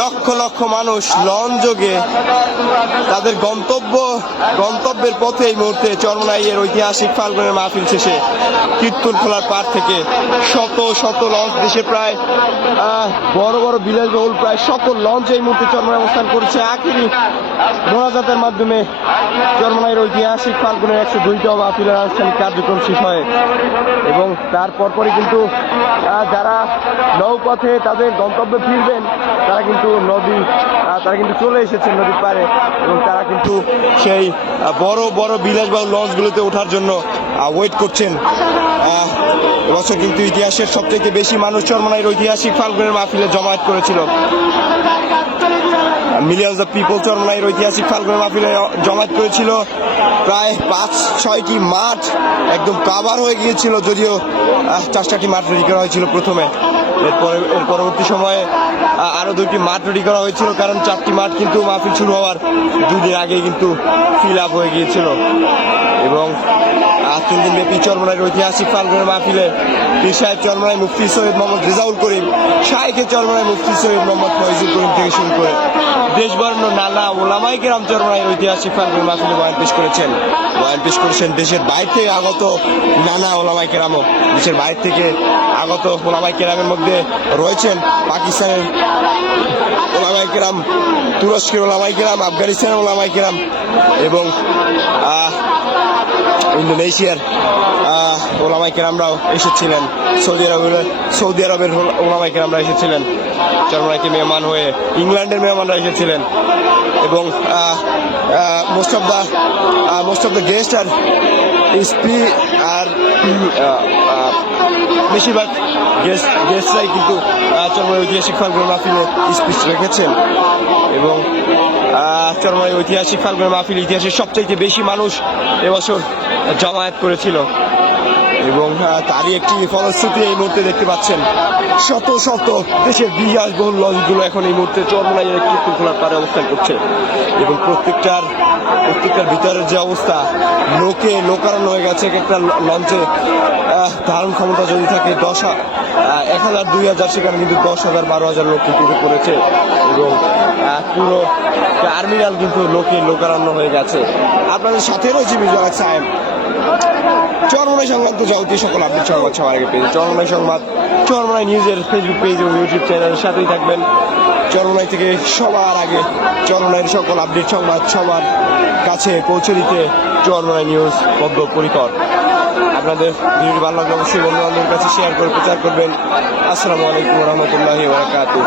লক্ষ লক্ষ মানুষ লঞ্চ যোগে তাদের গন্তব্যের পথে এই মুহূর্তে চরমোনাইয়ের ঐতিহাসিক ফাল্গুনের মাহফিল শেষে কীর্তনখোলার পাড় থেকে শত শত লঞ্চ, দেশের প্রায় বড় বড় বিলাসবহুল প্রায় সকল লঞ্চ এই মুহূর্তে চরমোনাই অবস্থান করছে। আখেরি মোনাজাতের মাধ্যমে চরমোনাইয়ের ঐতিহাসিক ফাল্গুনের 102তম মাহফিলের আনুষ্ঠানিক কার্যক্রম শেষ হয় এবং তার পরপরই কিন্তু যারা নৌপথে তাদের গন্তব্যে ফিরবেন তারা কিন্তু চলে এসেছেন নদীর পাড়ে এবং তারা কিন্তু সেই বড় বড় বিলাসবহুল লঞ্চগুলোতে ওঠার জন্য ওয়েট করছেন। এবছর কিন্তু ইতিহাসের সবথেকে বেশি মানুষ চরমোনাইয়ের ঐতিহাসিক ফাল্গুনের মাহফিলে জমায়েত করেছিল। মিলিয়ন্স অফ পিপল চরমোনাইয়ের ঐতিহাসিক ফাল্গুনের মাহফিলে জমায়েত করেছিল। প্রায় 5-6টি মাঠ একদম কাভার হয়ে গিয়েছিল, যদিও 4টি মাঠ রেডি করা হয়েছিল প্রথমে। এর পরবর্তী সময়ে আরো 2টি মাঠ রেডি করা হয়েছিল, কারণ 4টি মাঠ কিন্তু মাহফিল শুরু হওয়ার 2 দিন আগে কিন্তু ফিল আপ হয়ে গিয়েছিল। এবং 3 দিন ব্যাপী চরমোনাইয়ের ঐতিহাসিক ফাল্গুনের মাহফিলে পীর সাহেব চরমোনাই মুফতি সৈয়দ মোহাম্মদ রেজাউল করিম, শাইখে চরমোনাই মুফতি সৈয়দ মোহাম্মদ ফয়জুল করিম থেকে শুরু করে দেশবর্ণ নানা ওলামায়ে কেরাম চরমোনাইয়ের ঐতিহাসিক ফাল্গুনের মাহফিলে বয়ান পেশ করেছেন। দেশের বাইরে থেকে আগত নানা ওলামায়ে কেরামও। দেশের বাইরে থেকে আগত ওলামায়ে কেরামের মধ্যে রয়েছেন পাকিস্তানের ওলামায়ে কেরাম, তুরস্কের ওলামায়ে কেরাম, আফগানিস্তানের ওলামায়ে কেরাম এবং ইন্দোনেশিয়ার ওলামায়ে কেরামরাও এসেছিলেন। সৌদি আরবের ওলামায়ে কেরামরা এসেছিলেন চরমোনাইকে মেহমান হয়ে। ইংল্যান্ডের মেহমানরা এসেছিলেন এবং মোস্ট অফ দ্য গেস্ট আর বেশিরভাগ গেস্টরাই কিন্তু চরমোনাই ঐতিহাসিক ফাল্গুনের মাহফিলে স্পিচ রেখেছেন এবং চরমোনাই ঐতিহাসিক ফাল্গুনের মাহফিল ইতিহাসের সবচেয়ে বেশি মানুষ এবছর জমায়েত করেছিল এবং তারই একটি ফলশ্রুতি এই মুহূর্তে দেখতে পাচ্ছেন। শত শত দেশের বিলাসবহুল লঞ্চগুলো এখন এই মুহূর্তে চরমোনাইয়ের কীর্তনখোলার পাড়ে অবস্থান করছে এবং প্রত্যেকটার ভিতরের যে অবস্থা, লোকারণ্য হয়ে গেছে। একটা লঞ্চে ধারণ ক্ষমতা যদি থাকে 10,000-2000, সেখানে কিন্তু 10,000 12,000 লোক কিন্তু করেছে এবং পুরো টার্মিনাল কিন্তু লোকারণ্য হয়ে গেছে। আপনাদের সাথে রয়েছে মির্জা সাহেব। চরমোনাই সংক্রান্ত যাবতীয় সকল আপডেট সংবাদ সবার আগে পেয়েছে চরমোনাই সংবাদ, চরমোনাই নিউজের ফেসবুক পেজ এবং ইউটিউব চ্যানেলের সাথেই থাকবেন। চরমোনাই থেকে সবার আগে চরমোনাইয়ের সকল আপডেট সংবাদ সবার কাছে পৌঁছে দিতে চরমোনাই নিউজ বদ্ধপরিকর। আপনাদের ভিডিওটি ভালো লাগলে অবশ্যই বন্ধু বান্ধবের কাছে শেয়ার করে প্রচার করবেন। আসসালামু আলাইকুম ওয়া রাহমাতুল্লাহি ওয়া বারাকাতুহু।